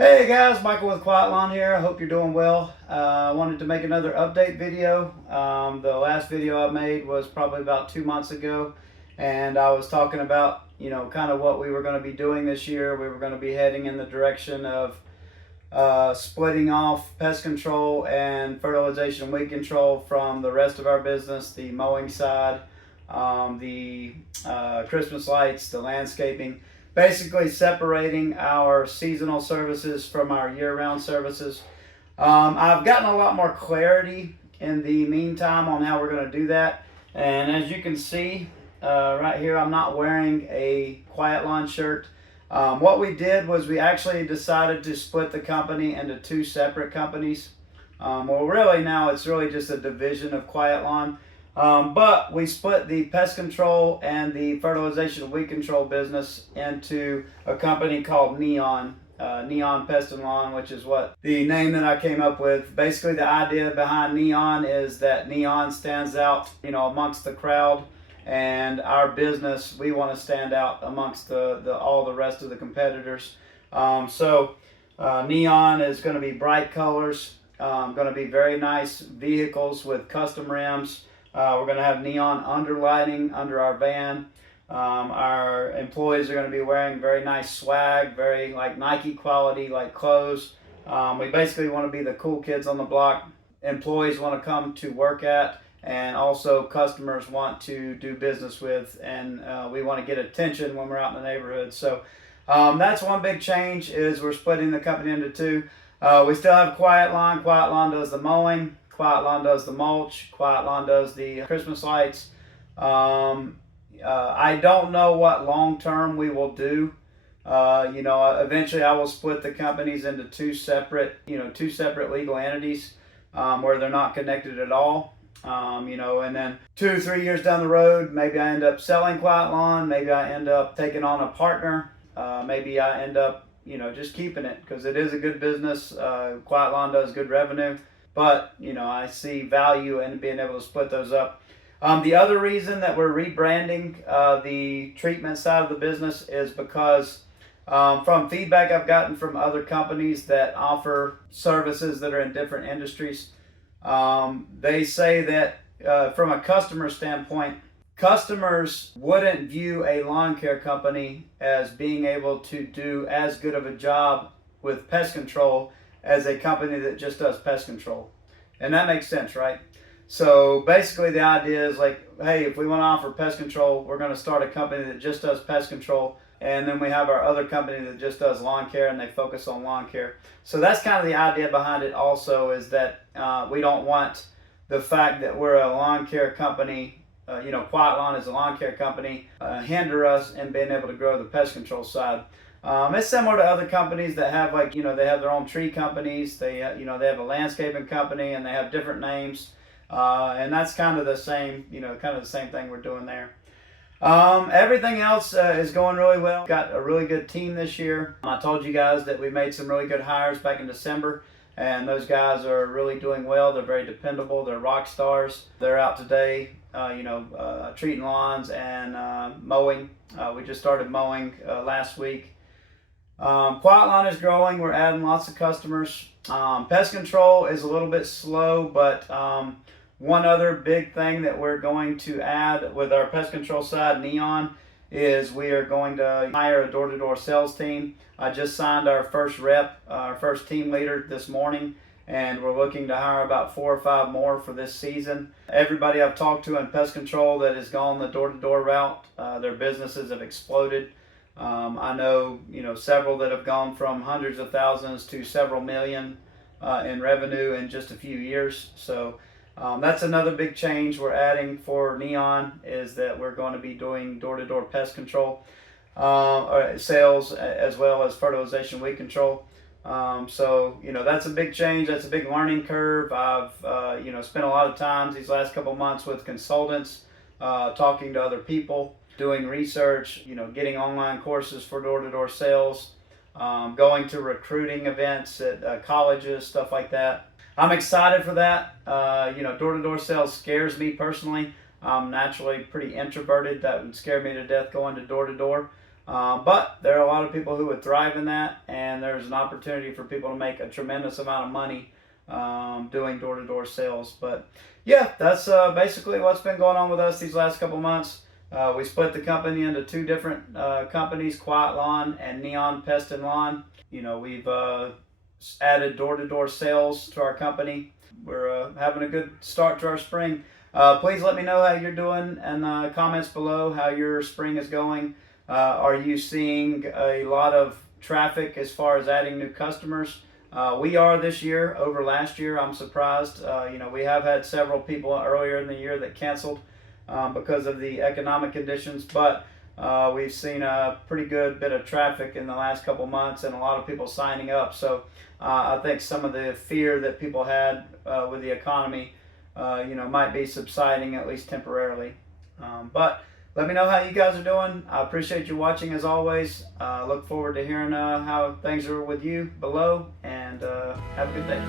Hey guys, Michael with Quiet Lawn here. I hope you're doing well. I wanted to make another update video. The last video I made was probably about 2 months ago, and I was talking about, kind of what we were going to be doing this year. We were going to be heading in the direction of splitting off pest control and fertilization and weed control from the rest of our business, the mowing side, the Christmas lights, the landscaping. Basically separating our seasonal services from our year-round services. I've gotten a lot more clarity in the meantime on how we're going to do that. And as you can see right here, I'm not wearing a Quiet Lawn shirt. What we did was we actually decided to split the company into two separate companies. Well, really now it's really just a division of Quiet Lawn. But we split the pest control and the fertilization and weed control business into a company called Neon. Neon Pest and Lawn, which is what the name that I came up with. Basically, the idea behind Neon is that Neon stands out, amongst the crowd, and our business, we want to stand out amongst all the rest of the competitors. Neon is going to be bright colors, going to be very nice vehicles with custom rims. We're going to have neon underlighting under our van. Our employees are going to be wearing very nice swag, very like Nike quality like clothes. We basically want to be the cool kids on the block. Employees want to come to work at, and also customers want to do business with, and we want to get attention when we're out in the neighborhood. So that's one big change, is we're splitting the company into two. We still have Quiet Lawn. Quiet Lawn does the mowing. Quiet Lawn does the mulch. Quiet Lawn does the Christmas lights. I don't know what long term we will do. Eventually I will split the companies into two separate legal entities where they're not connected at all. And then 2-3 years down the road, maybe I end up selling Quiet Lawn. Maybe I end up taking on a partner. Maybe I end up, just keeping it because it is a good business. Quiet Lawn does good revenue. But, I see value in being able to split those up. The other reason that we're rebranding the treatment side of the business is because from feedback I've gotten from other companies that offer services that are in different industries, they say that from a customer standpoint, customers wouldn't view a lawn care company as being able to do as good of a job with pest control as a company that just does pest control. And that makes sense, right? So basically the idea is like, hey, if we want to offer pest control, we're going to start a company that just does pest control. And then we have our other company that just does lawn care, and they focus on lawn care. So that's kind of the idea behind it also, is that we don't want the fact that we're a lawn care company, Quiet Lawn is a lawn care company, hinder us in being able to grow the pest control side. It's similar to other companies that have they have their own tree companies. They they have a landscaping company, and they have different names, and that's kind of the same thing we're doing there. Everything else is going really well. Got a really good team this year. I told you guys that we made some really good hires back in December, and those guys are really doing well. They're very dependable. They're rock stars. They're out today, treating lawns and mowing. We just started mowing last week. Quiet Lawn is growing. We're adding lots of customers. Pest control is a little bit slow, but one other big thing that we're going to add with our pest control side, Neon, is we are going to hire a door-to-door sales team. I just signed our first rep, our first team leader this morning, and we're looking to hire about 4 or 5 more for this season. Everybody I've talked to in pest control that has gone the door-to-door route, their businesses have exploded. I know, several that have gone from hundreds of thousands to several million in revenue in just a few years. So that's another big change we're adding for Neon, is that we're going to be doing door-to-door pest control sales, as well as fertilization weed control. That's a big change. That's a big learning curve. I've spent a lot of time these last couple months with consultants, talking to other people, doing research, getting online courses for door-to-door sales, going to recruiting events at colleges, stuff like that. I'm excited for that. Door-to-door sales scares me personally. I'm naturally pretty introverted. That would scare me to death, going to door-to-door. But there are a lot of people who would thrive in that, and there's an opportunity for people to make a tremendous amount of money doing door-to-door sales. But yeah, that's basically what's been going on with us these last couple months. We split the company into two different companies, Quiet Lawn and Neon Pest and Lawn. We've added door-to-door sales to our company. We're having a good start to our spring. Please let me know how you're doing in the comments below, how your spring is going. Are you seeing a lot of traffic as far as adding new customers? We are this year over last year. I'm surprised. We have had several people earlier in the year that canceled because of the economic conditions, but we've seen a pretty good bit of traffic in the last couple months and a lot of people signing up. So I think some of the fear that people had with the economy might be subsiding, at least temporarily. But let me know how you guys are doing. I appreciate you watching as always. Look forward to hearing how things are with you below, and have a good day.